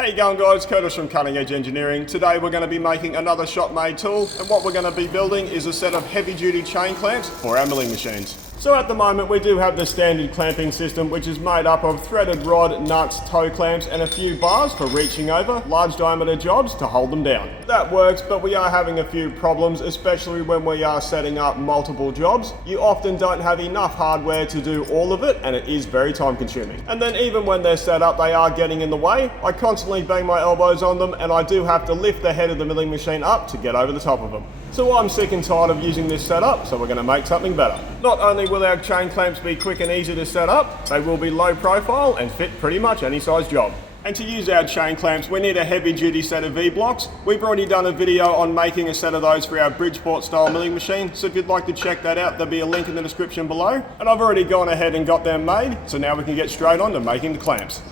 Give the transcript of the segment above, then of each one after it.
How you going, guys? Curtis from Cutting Edge Engineering. Today we're going to be making another shop made tool, and what we're going to be building is a set of heavy duty chain clamps for our milling machines. So at the moment we do have the standard clamping system, which is made up of threaded rod, nuts, toe clamps and a few bars for reaching over large diameter jobs to hold them down. That works, but we are having a few problems, especially when we are setting up multiple jobs. You often don't have enough hardware to do all of it, and it is very time consuming. And then even when they're set up, they are getting in the way. I constantly bang my elbows on them, and I do have to lift the head of the milling machine up to get over the top of them. So I'm sick and tired of using this setup, so we're going to make something better. Not only will our chain clamps be quick and easy to set up, they will be low profile and fit pretty much any size job. And to use our chain clamps, we need a heavy duty set of V-blocks. We've already done a video on making a set of those for our Bridgeport style milling machine, so if you'd like to check that out, there'll be a link in the description below. And I've already gone ahead and got them made, so now we can get straight on to making the clamps.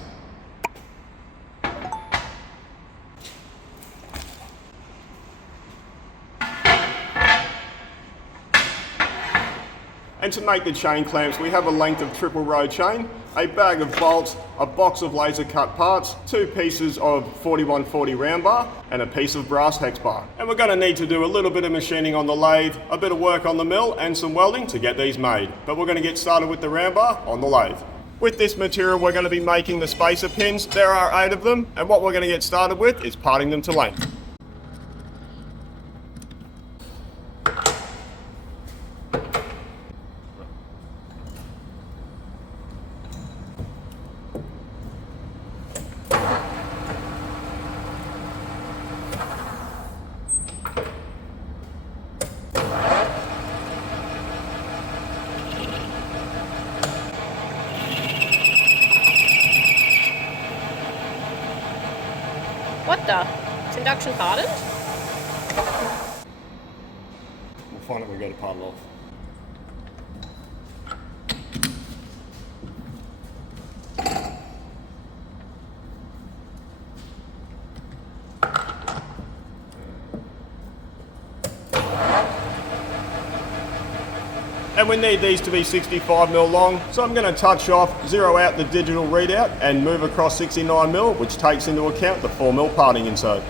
And to make the chain clamps, we have a length of triple row chain, a bag of bolts, a box of laser cut parts, 2 pieces of 4140 round bar, and a piece of brass hex bar. And we're going to need to do a little bit of machining on the lathe, a bit of work on the mill, and some welding to get these made. But we're going to get started with the round bar on the lathe. With this material, we're going to be making the spacer pins. There are 8 of them, and what we're going to get started with is parting them to length. What the? Is induction hardened? We'll find it when we go to part it off. And we need these to be 65mm long, so I'm going to touch off, zero out the digital readout and move across 69mm, which takes into account the 4mm parting insert.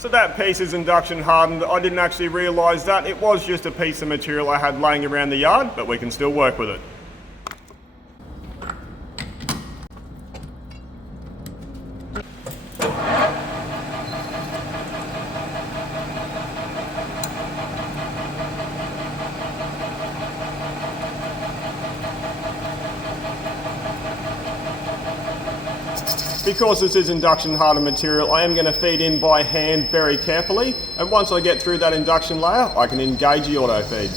So that piece is induction hardened. I didn't actually realise that. It was just a piece of material I had laying around the yard, but we can still work with it. Because this is induction hardened material, I am going to feed in by hand very carefully, and once I get through that induction layer, I can engage the auto feed.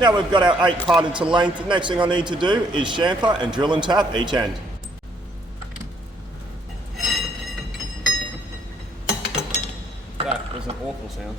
Now we've got our 8 parted to length, the next thing I need to do is chamfer and drill and tap each end. That was an awful sound.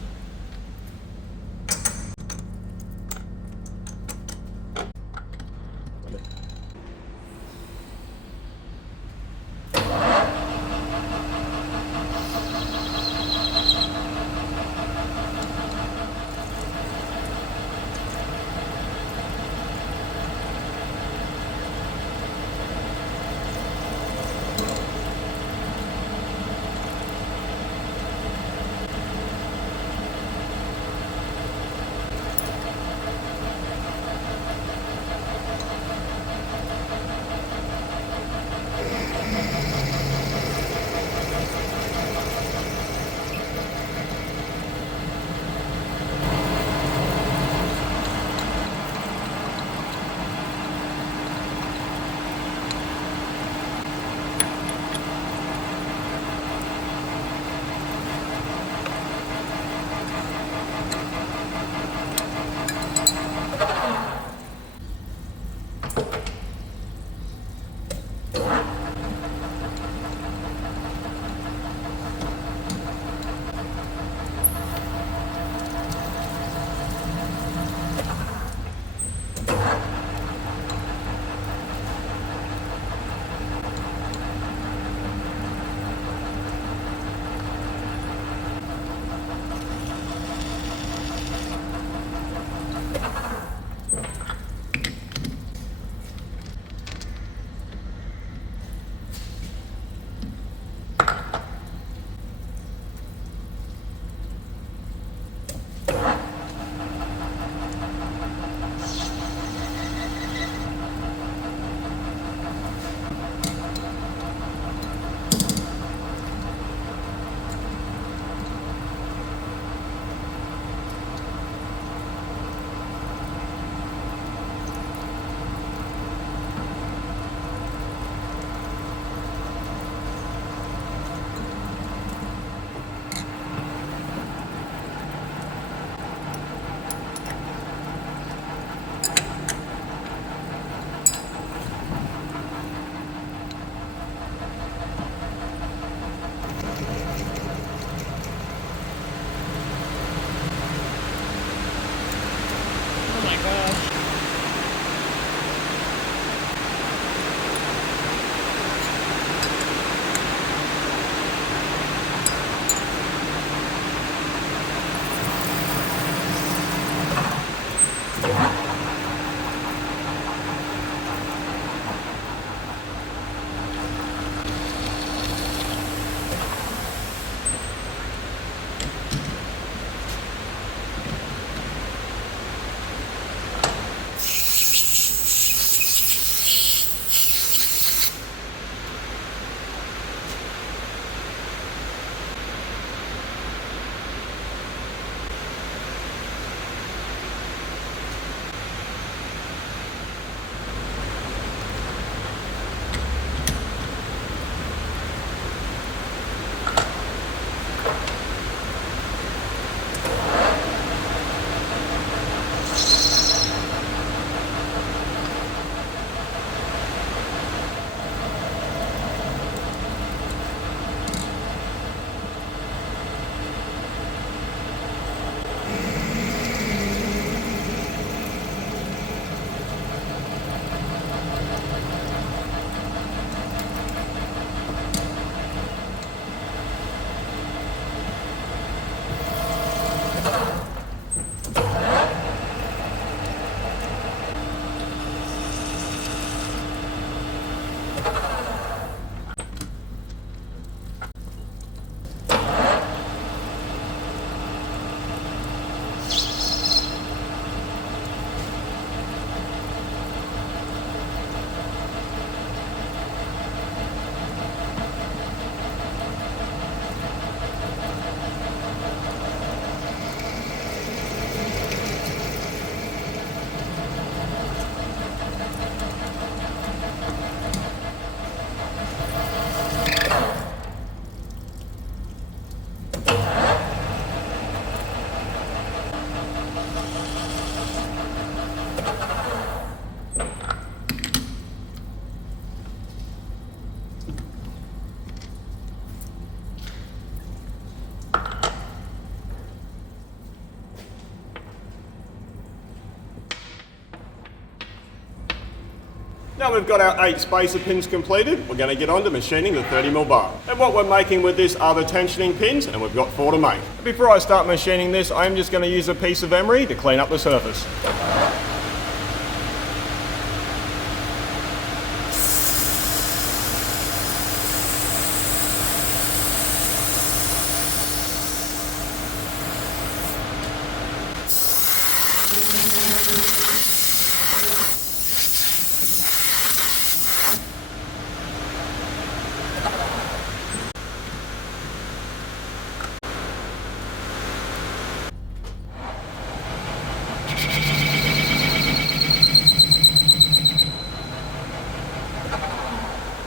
Now we've got our 8 spacer pins completed, we're going to get on to machining the 30mm bar. And what we're making with this are the tensioning pins, and we've got 4 to make. Before I start machining this, I'm just going to use a piece of emery to clean up the surface.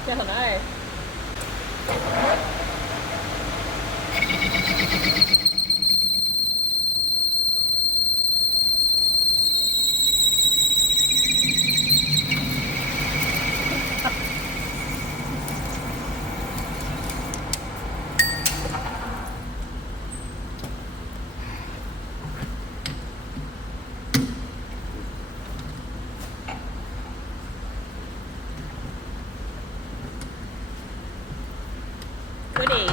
I don't know. Goody.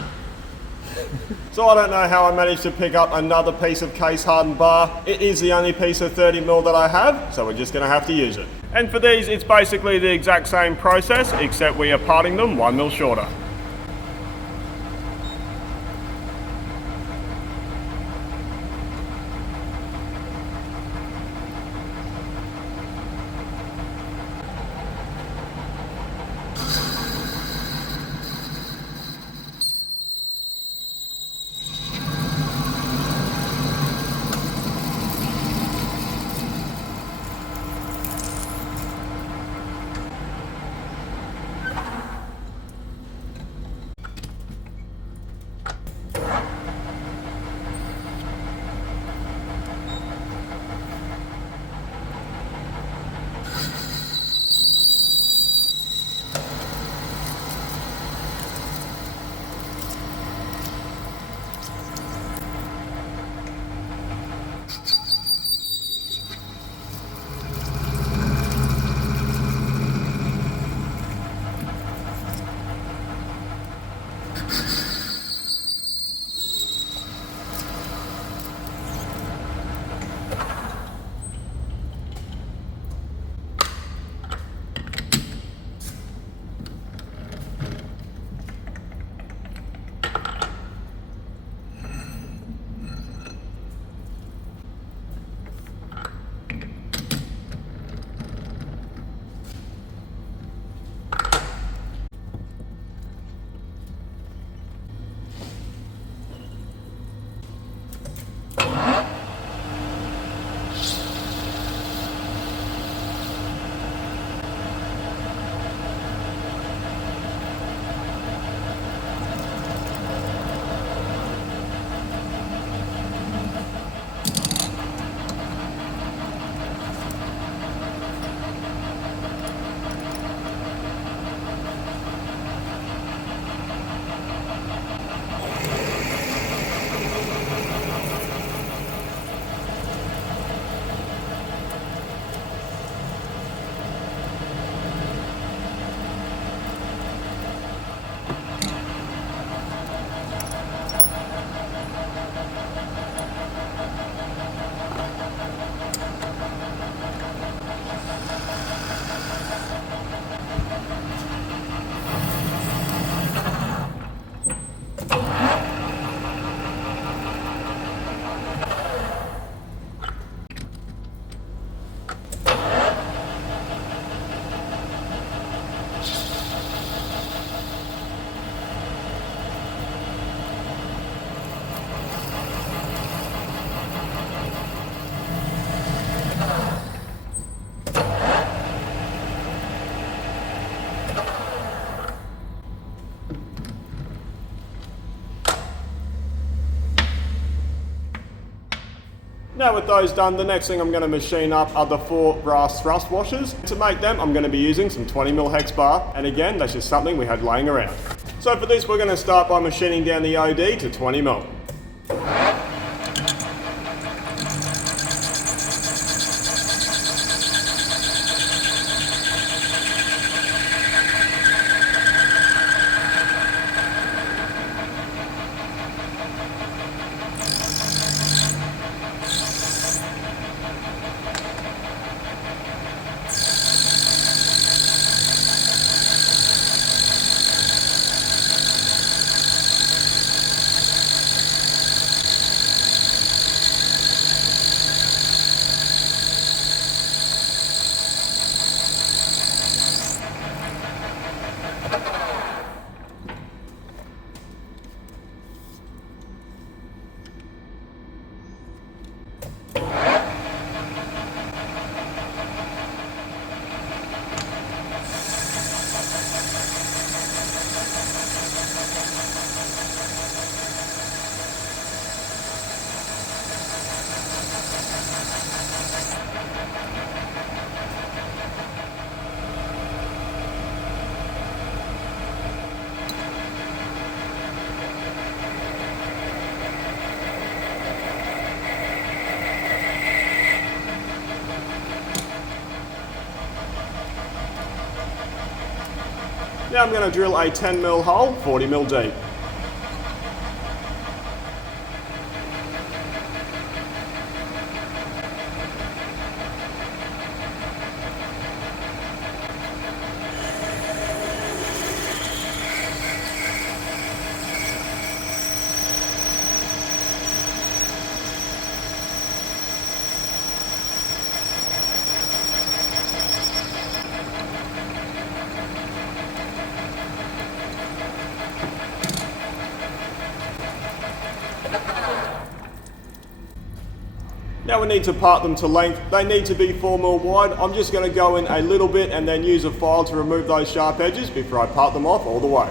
So I don't know how I managed to pick up another piece of case hardened bar. It is the only piece of 30mm that I have, so we're just going to have to use it. And for these, it's basically the exact same process, except we are parting them 1mm shorter. Now with those done, the next thing I'm going to machine up are the 4 brass thrust washers. To make them, I'm going to be using some 20mm hex bar, and again, that's just something we had laying around. So for this, we're going to start by machining down the OD to 20mm. Now I'm going to drill a 10mm hole, 40mm deep. Now we need to part them to length. They need to be 4mm wide. I'm just going to go in a little bit and then use a file to remove those sharp edges before I part them off all the way.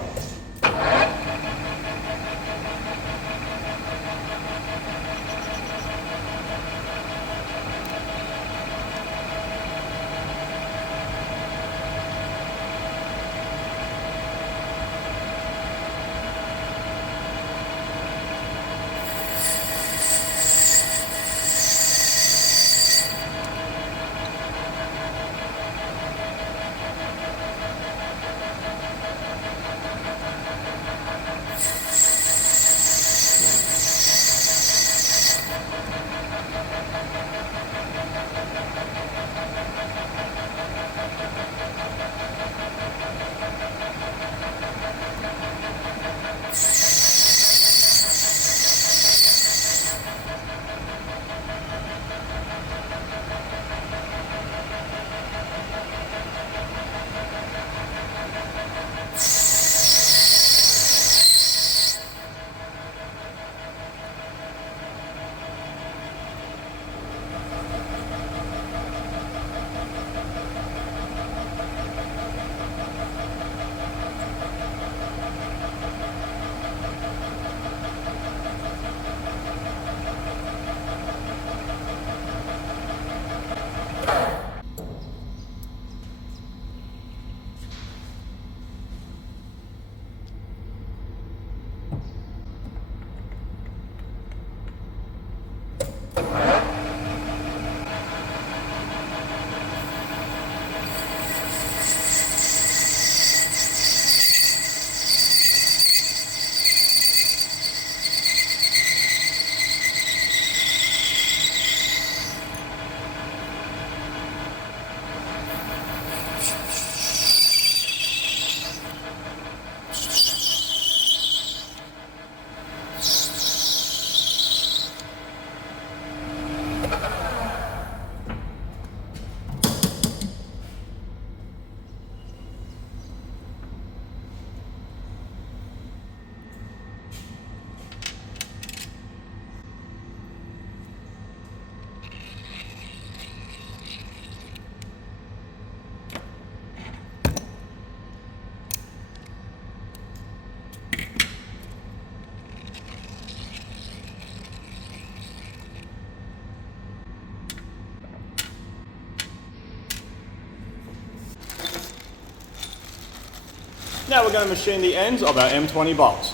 Now we're going to machine the ends of our M20 bolts.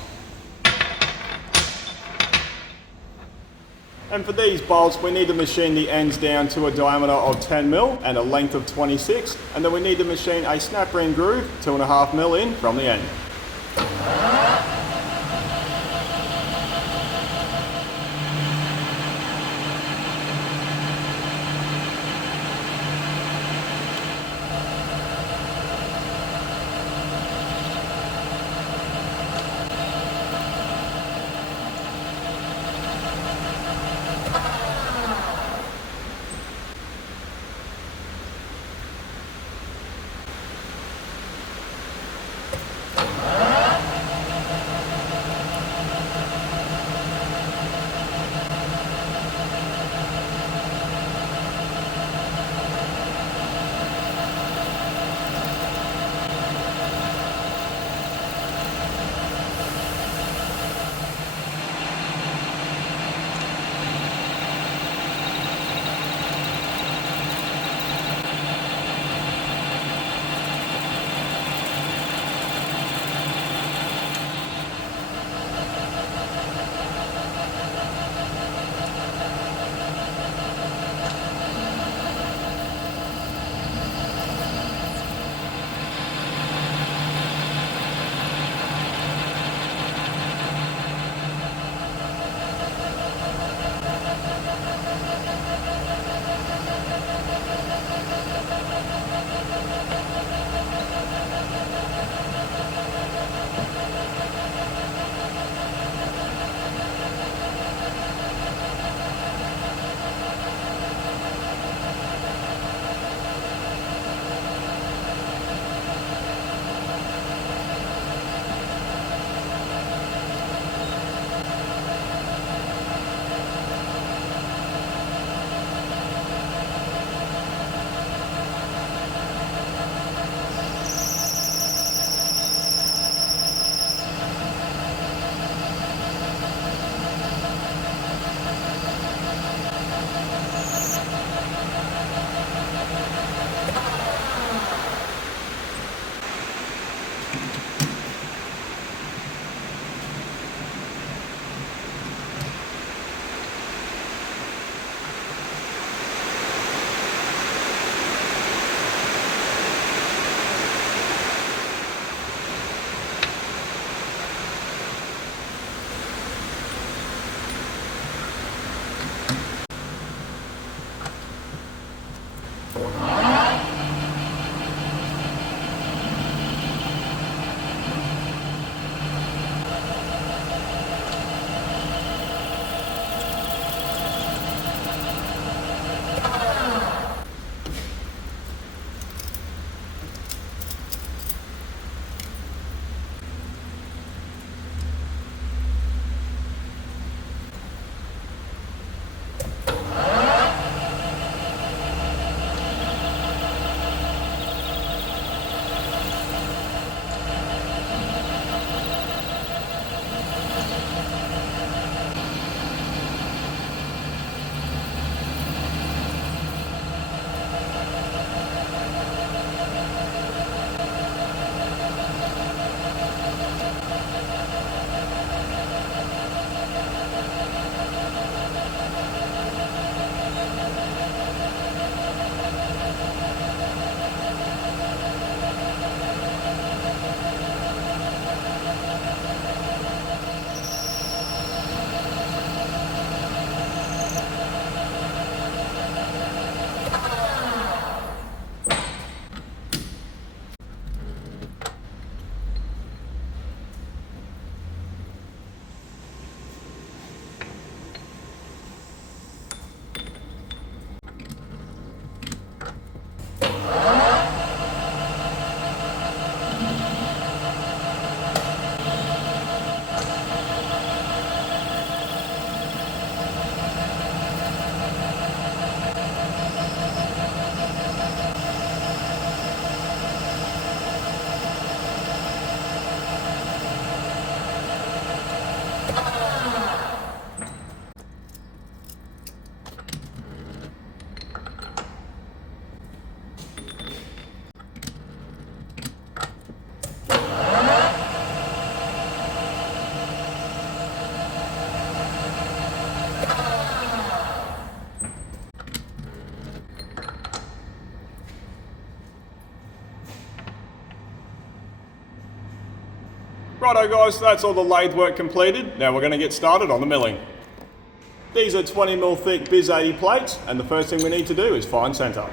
And for these bolts, we need to machine the ends down to a diameter of 10mm and a length of 26, and then we need to machine a snap ring groove 2.5mm in from the end. Righto guys, that's all the lathe work completed. Now we're going to get started on the milling. These are 20mm thick Biz 80 plates, and the first thing we need to do is find centre.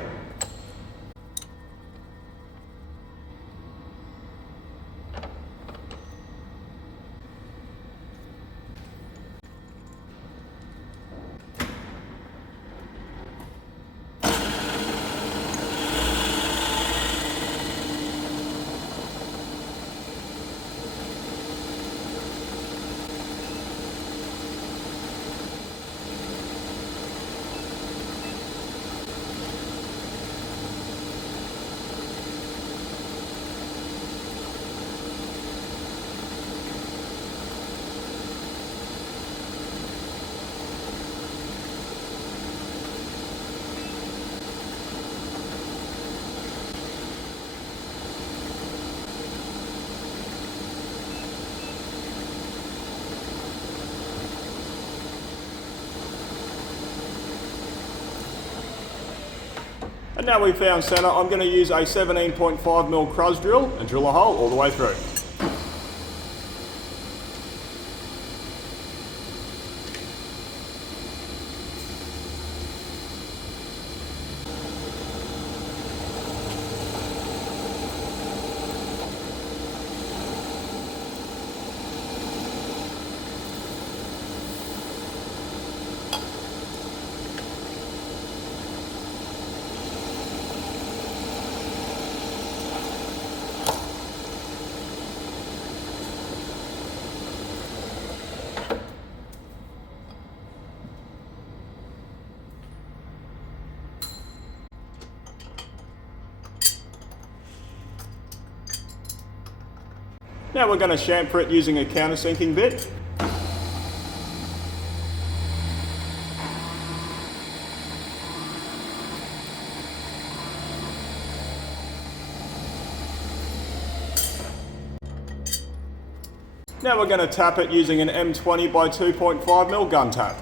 And now we've found centre, I'm going to use a 17.5mm cruz drill and drill a hole all the way through. Now we're going to chamfer it using a countersinking bit. Now we're going to tap it using an M20 by 2.5mm gun tap.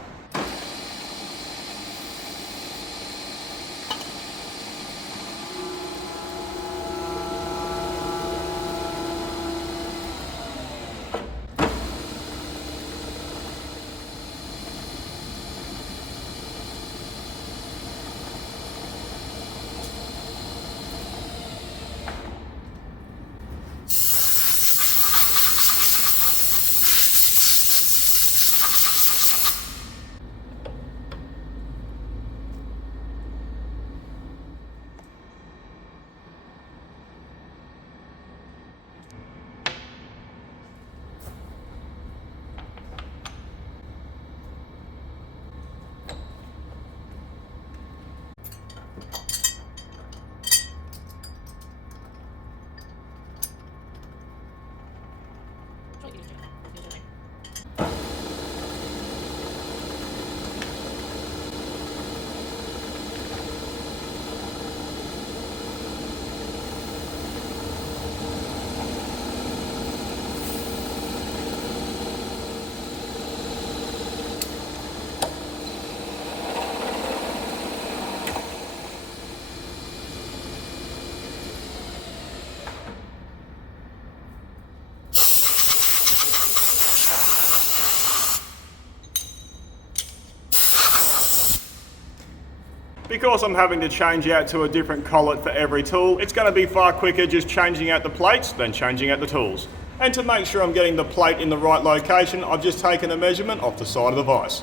Because I'm having to change out to a different collet for every tool, it's going to be far quicker just changing out the plates than changing out the tools. And to make sure I'm getting the plate in the right location, I've just taken a measurement off the side of the vise.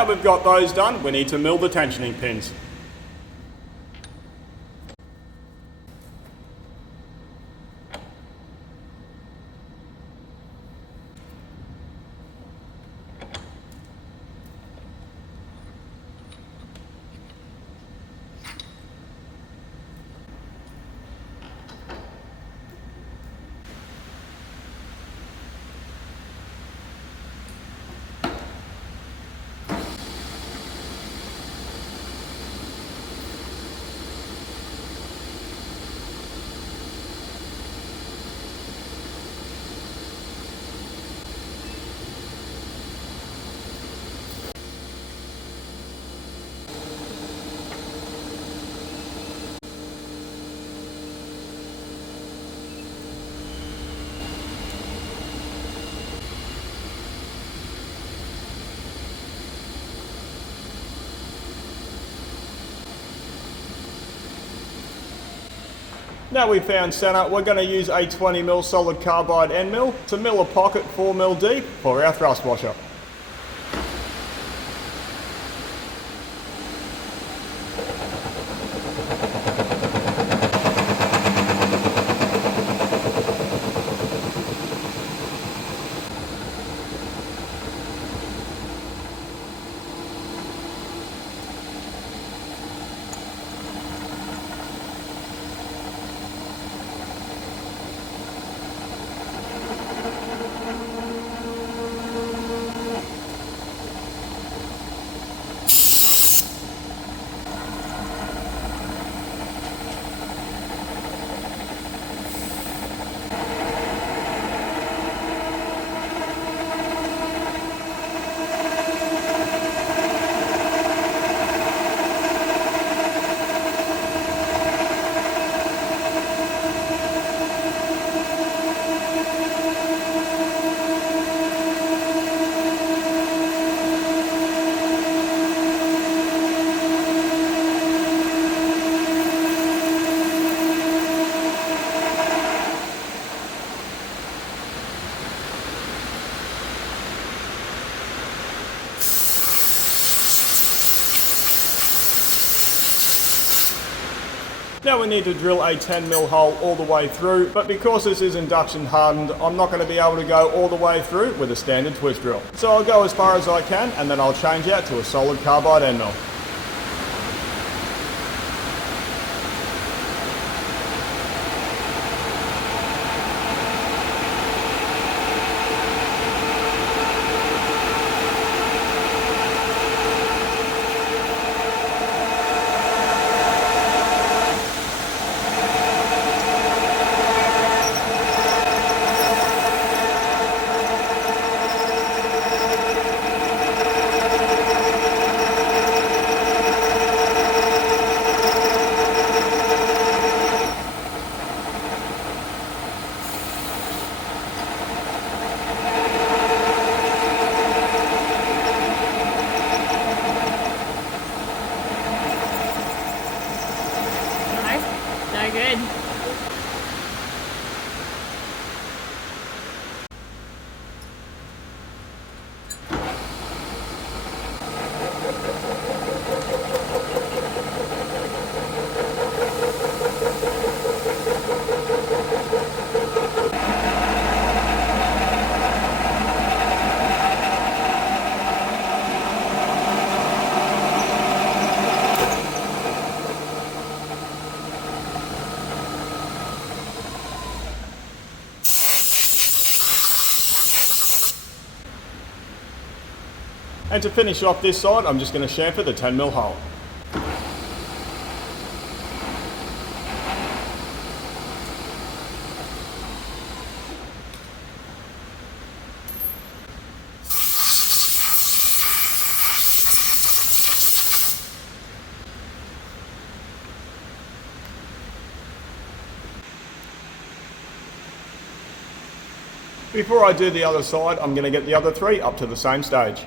Now we've got those done, we need to mill the tensioning pins. Now we've found centre, we're going to use a 20mm solid carbide end mill to mill a pocket 4mm deep for our thrust washer. Now we need to drill a 10mm hole all the way through, but because this is induction hardened, I'm not going to be able to go all the way through with a standard twist drill. So I'll go as far as I can and then I'll change out to a solid carbide end mill. No good. And to finish off this side, I'm just going to chamfer the 10mm hole. Before I do the other side, I'm going to get the other three up to the same stage.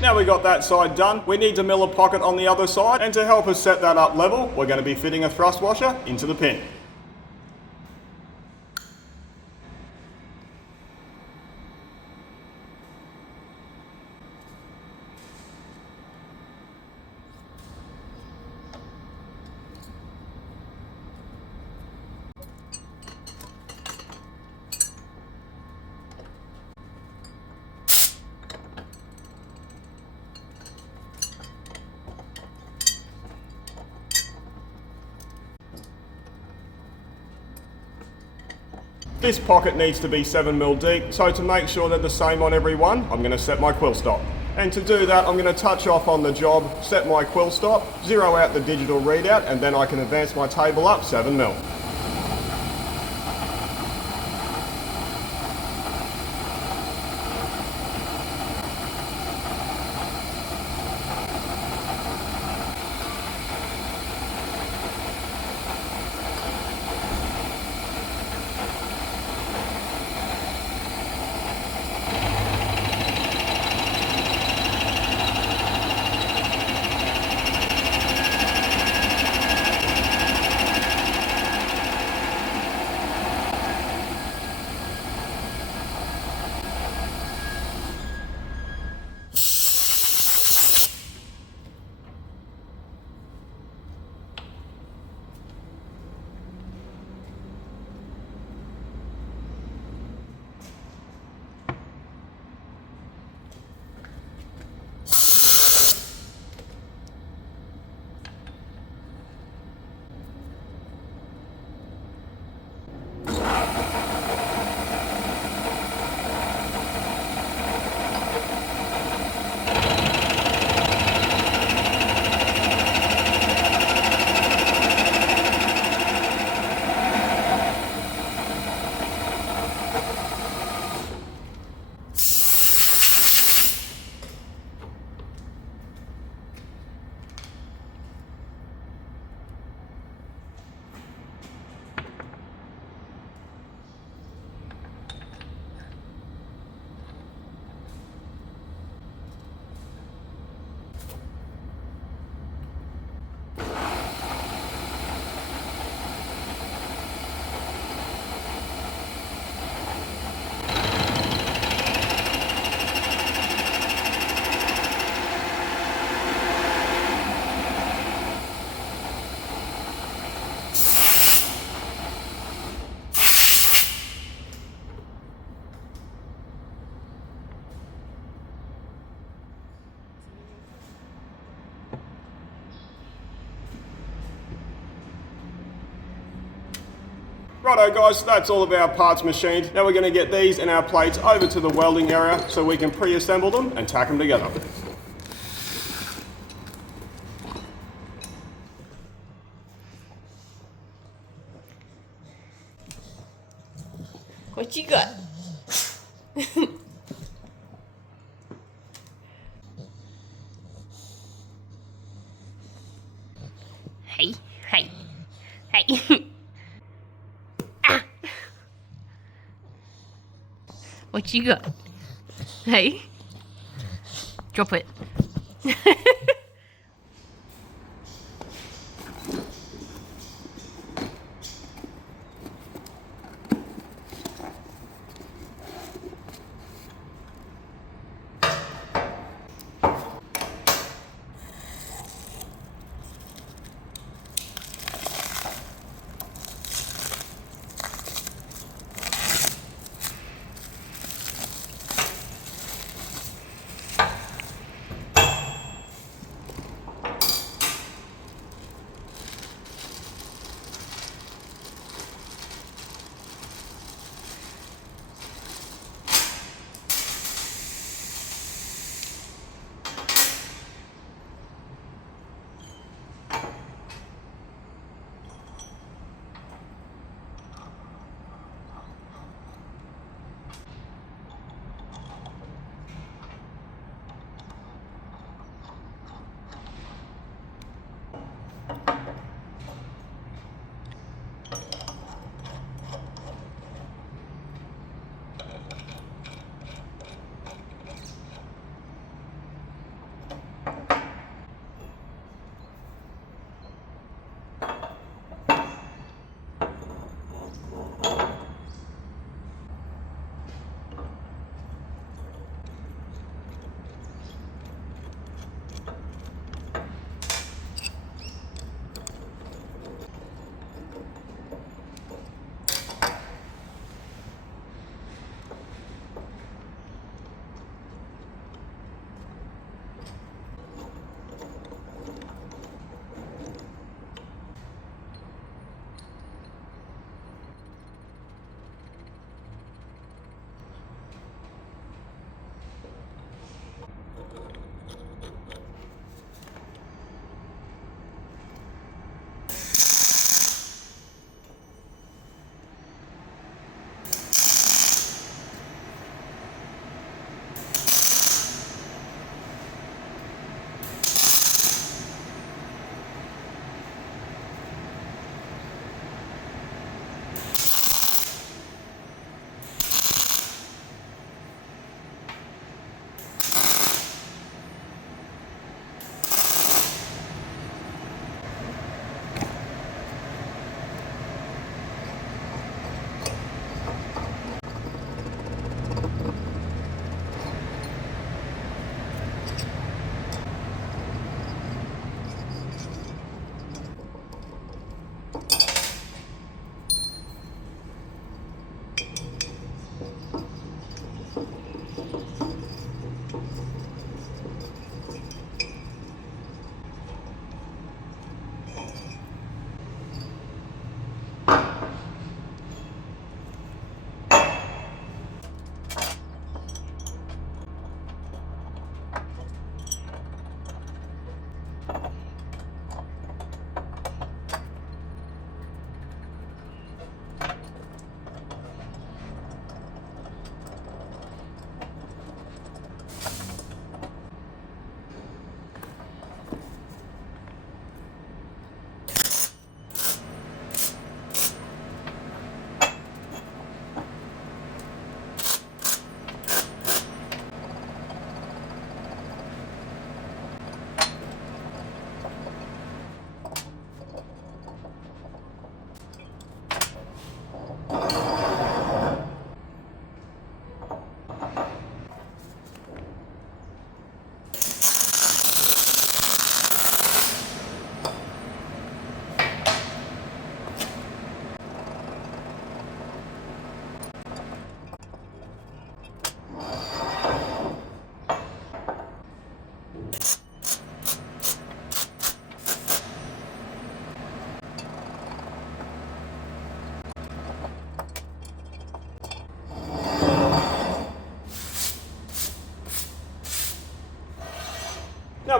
Now we got that side done, we need to mill a pocket on the other side, and to help us set that up level, we're going to be fitting a thrust washer into the pin. This pocket needs to be 7mm deep, so to make sure they're the same on every one, I'm going to set my quill stop. And to do that, I'm going to touch off on the job, set my quill stop, zero out the digital readout, and then I can advance my table up 7mm. Righto guys, that's all of our parts machined. Now we're going to get these and our plates over to the welding area so we can pre-assemble them and tack them together. What you got? Hey, hey, hey. Ah. What you got? Hey. Drop it.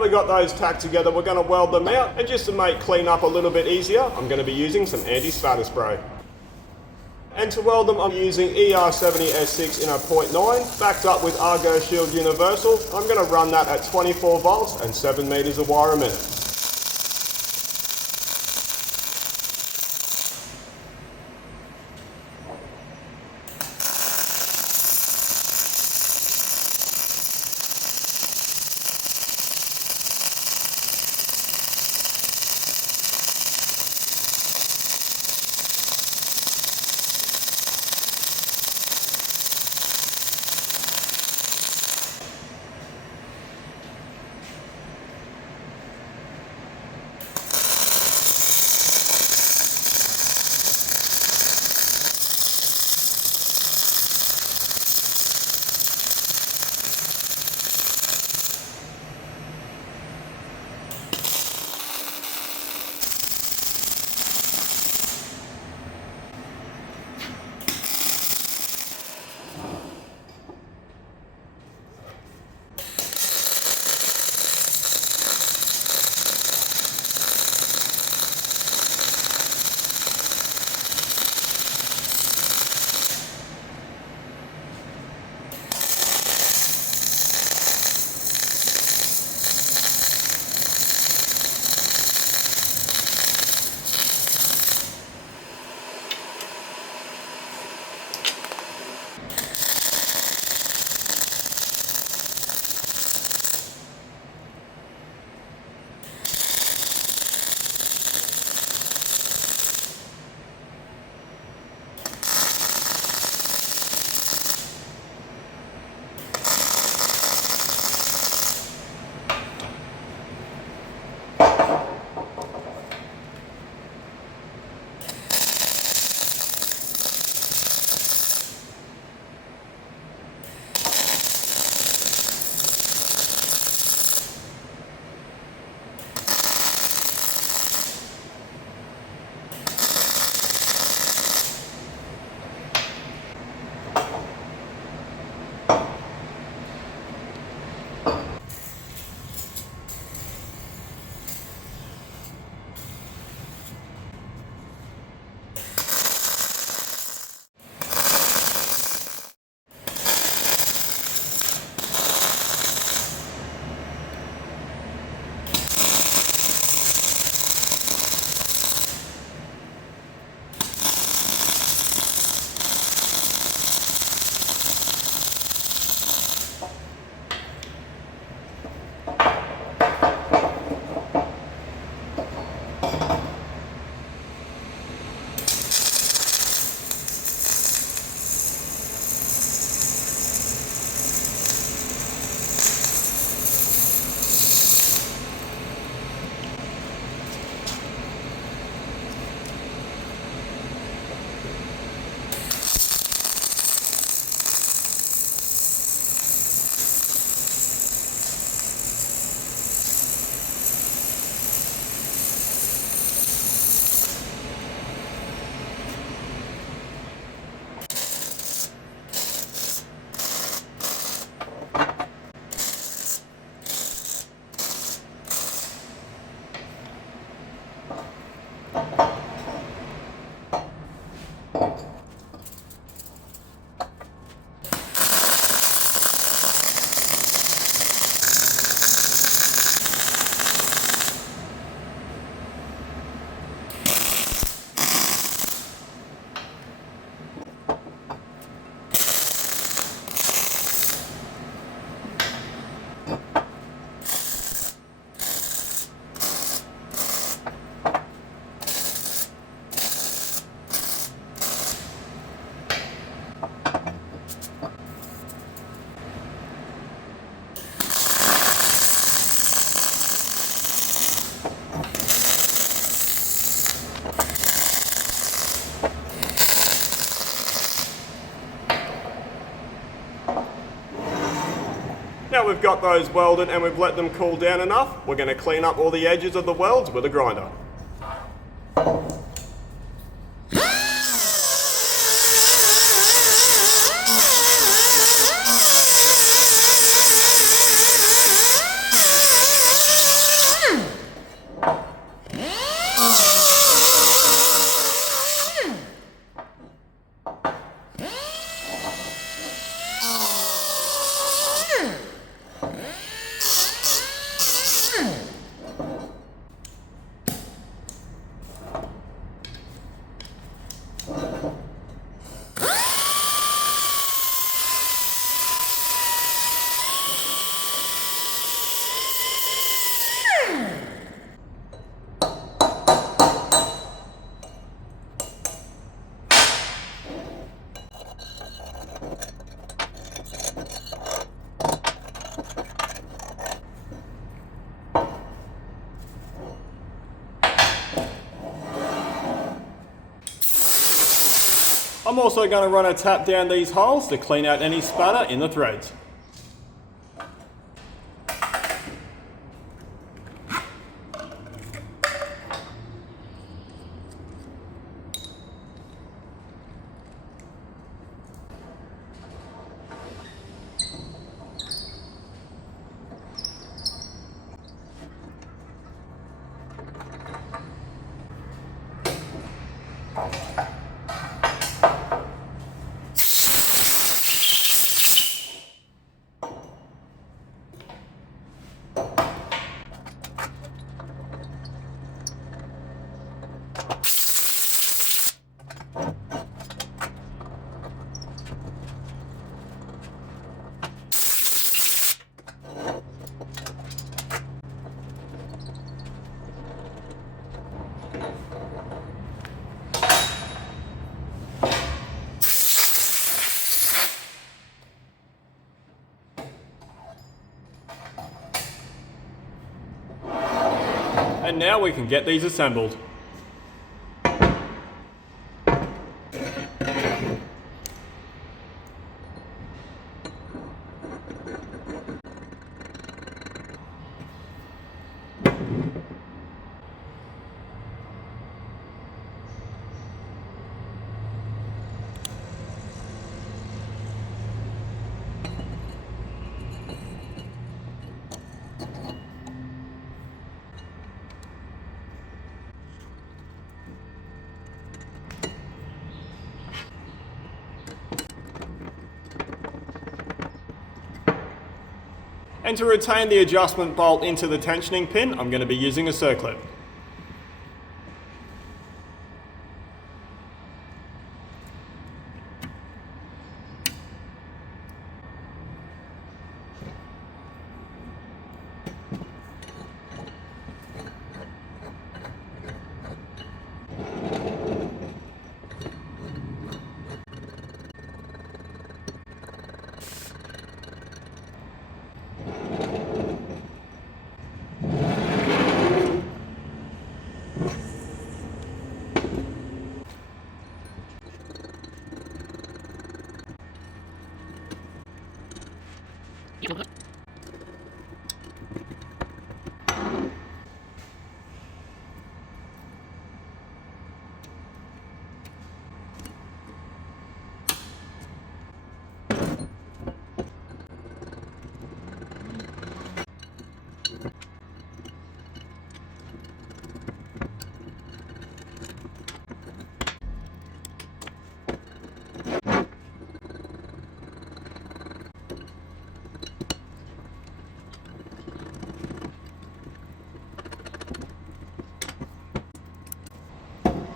Now we've got those tacked together, we're going to weld them out, and just to make clean up a little bit easier, I'm going to be using some anti-spatter spray. And to weld them, I'm using ER70S6 in a 0.9, backed up with Argo Shield Universal. I'm going to run that at 24 volts and 7 meters of wire a minute. Now we've got those welded and we've let them cool down enough, we're going to clean up all the edges of the welds with a grinder. I'm also going to run a tap down these holes to clean out any spatter in the threads. And now we can get these assembled. And to retain the adjustment bolt into the tensioning pin, I'm going to be using a circlip.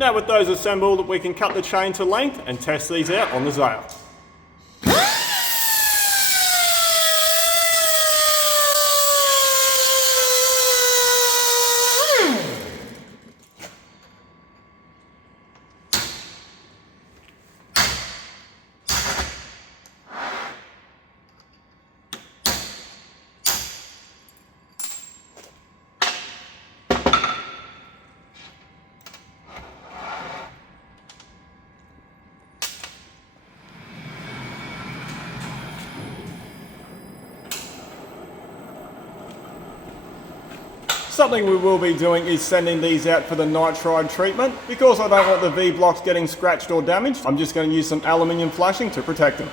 Now with those assembled, we can cut the chain to length and test these out on the Zayer. Something we will be doing is sending these out for the nitride treatment. Because I don't want the V-blocks getting scratched or damaged, I'm just going to use some aluminium flashing to protect them.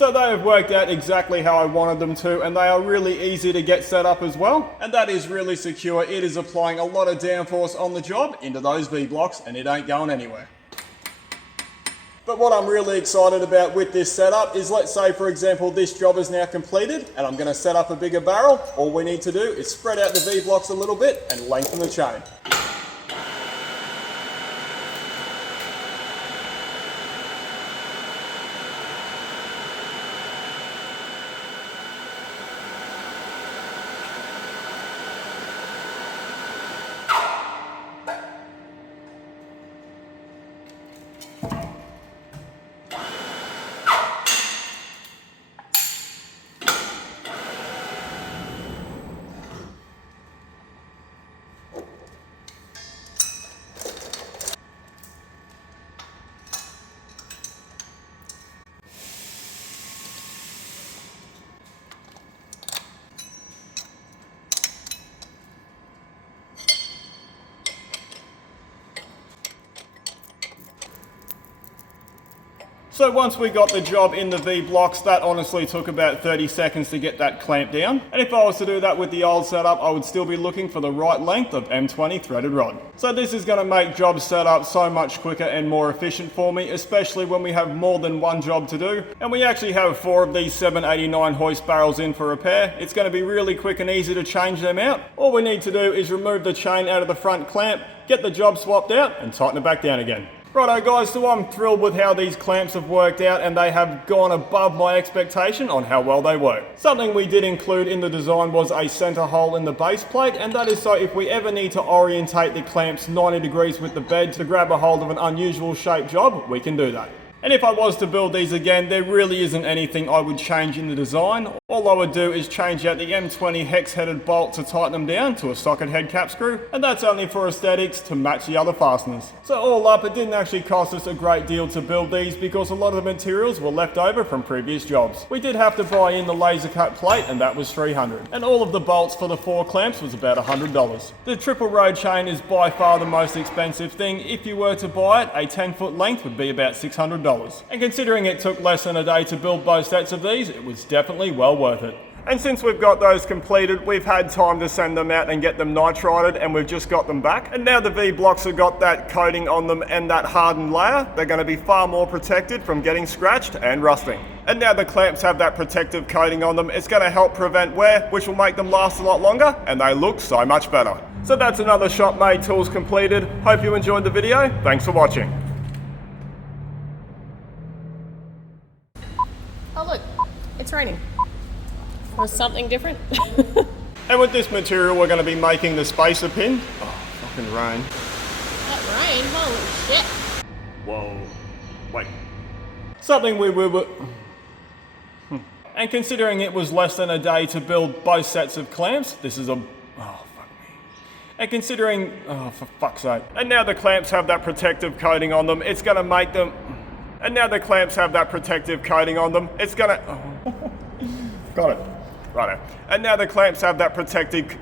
So they have worked out exactly how I wanted them to, and they are really easy to get set up as well. And that is really secure. It is applying a lot of downforce on the job into those V-blocks, and it ain't going anywhere. But what I'm really excited about with this setup is, let's say for example this job is now completed and I'm going to set up a bigger barrel. All we need to do is spread out the V-blocks a little bit and lengthen the chain. So once we got the job in the V-blocks, that honestly took about 30 seconds to get that clamped down. And if I was to do that with the old setup, I would still be looking for the right length of M20 threaded rod. So this is going to make job setup so much quicker and more efficient for me, especially when we have more than one job to do. And we actually have 4 of these 789 hoist barrels in for repair. It's going to be really quick and easy to change them out. All we need to do is remove the chain out of the front clamp, get the job swapped out and tighten it back down again. Righto guys, so I'm thrilled with how these clamps have worked out, and they have gone above my expectation on how well they work. Something we did include in the design was a center hole in the base plate, and that is so if we ever need to orientate the clamps 90 degrees with the bed to grab a hold of an unusual shaped job, we can do that. And if I was to build these again, there really isn't anything I would change in the design. All I would do is change out the M20 hex-headed bolt to tighten them down to a socket head cap screw, and that's only for aesthetics to match the other fasteners. So all up, it didn't actually cost us a great deal to build these because a lot of the materials were left over from previous jobs. We did have to buy in the laser cut plate, and that was $300. And all of the bolts for the 4 clamps was about $100. The triple row chain is by far the most expensive thing. If you were to buy it, a 10-foot length would be about $600. And considering it took less than a day to build both sets of these, it was definitely well worth it. And since we've got those completed, we've had time to send them out and get them nitrided, and we've just got them back. And now the V-blocks have got that coating on them and that hardened layer, they're going to be far more protected from getting scratched and rusting. And now the clamps have that protective coating on them, it's going to help prevent wear, which will make them last a lot longer, and they look so much better. So that's another Shop Made Tools completed. Hope you enjoyed the video. Thanks for watching. Oh look, it's raining. Or something different. And with this material we're going to be making the spacer pin. Oh, fucking rain. That rain, holy shit. Whoa. Wait. Something we were... And considering it was less than a day to build both sets of clamps, this is a... Oh, fuck me. And considering... Oh, for fuck's sake. And now the clamps have that protective coating on them, it's going to make them... And now the clamps have that protective coating on them, it's going to... Oh. Got it. Righto. And now the clamps have that protective...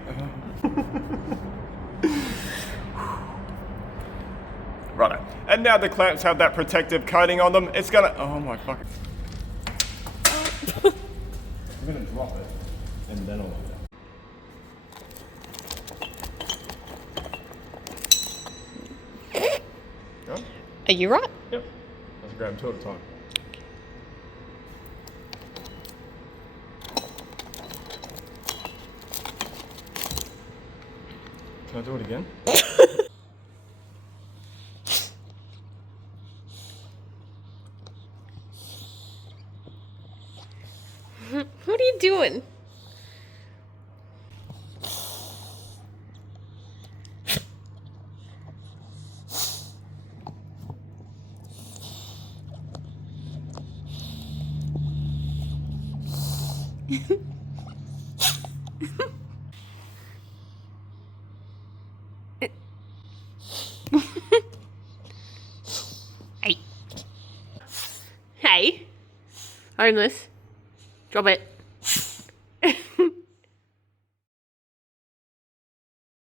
Righto. And now the clamps have that protective coating on them, it's going to... Oh my fucking... I'm going to drop it, and then I'll... Go. Are you right? Yep. Let's grab 2 at a time. Can I do it again? What are you doing? Hey. Hey. Homeless. Drop it.